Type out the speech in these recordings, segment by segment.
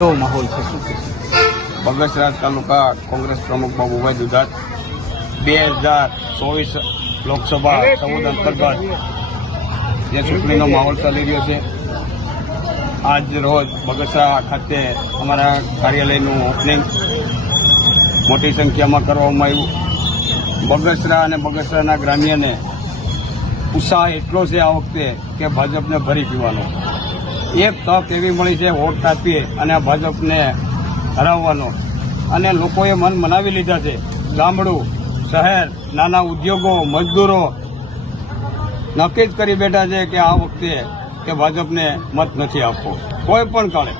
માહોલ છે શું છે? બગસરા તાલુકા કોંગ્રેસ પ્રમુખ બાબુભાઈ દુધાત 2024 લોકસભા સંસદ અંતર્ગત જે ચૂંટણીનો માહોલ ચાલી રહ્યો છે, આજ રોજ બગસરા ખાતે અમારા કાર્યાલયનું ઓપનિંગ મોટી સંખ્યામાં કરવામાં આવ્યું. બગસરા અને બગસરાના ગ્રામ્યને ઉત્સાહ એટલો છે આ વખતે કે ભાજપને ભરી પીવાનો. એક તક એવી મળી છે વોટ આપીએ અને ભાજપને હરાવવાનો, અને લોકોએ મન મનાવી લીધા છે. ગામડું, શહેર, નાના ઉદ્યોગો, મજદૂરો નક્કી જ કરી બેઠા છે કે આ વખતે કે ભાજપને મત નથી આપવો કોઈ પણ કાળે.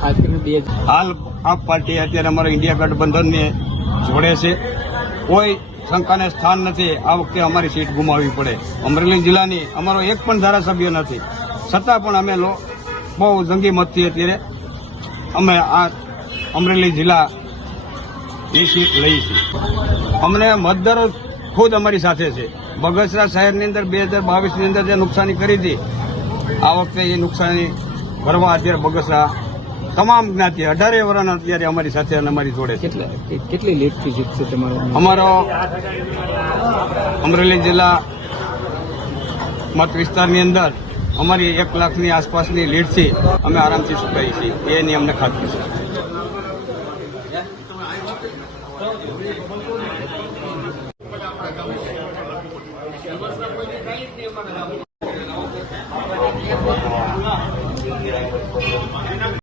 ખાસ કરીને હાલ આપ પાર્ટી અત્યારે અમારા ઇન્ડિયા ગઠબંધનને જોડે છે. કોઈ શંકાને સ્થાન નથી આ વખતે અમારી સીટ ગુમાવવી પડે. અમરેલી જિલ્લાની અમારો એક પણ ધારાસભ્ય નથી, છતાં પણ અમે બહુ જંગી મતથી અત્યારે અમે આ અમરેલી જિલ્લાની સીટ લઈ છે. અમને મતદારો ખુદ અમારી સાથે છે. બગસરા શહેરની અંદર 2022ની અંદર જે નુકસાની કરી હતી, આ વખતે એ નુકસાની ભરવા અત્યારે બગસરા તમામ જ્ઞાતિ 18 વર્ષના અત્યારે અમારી સાથે અને અમારી જોડે છે. કેટલી લીડથી જીતશે તમારો? અમારો અમરેલી જિલ્લા મત વિસ્તારની અંદર અમારી 1 લાખની આસપાસની લીડથી અમે આરામથી ચૂકાઈ છીએ, એની અમને ખાતરી છે.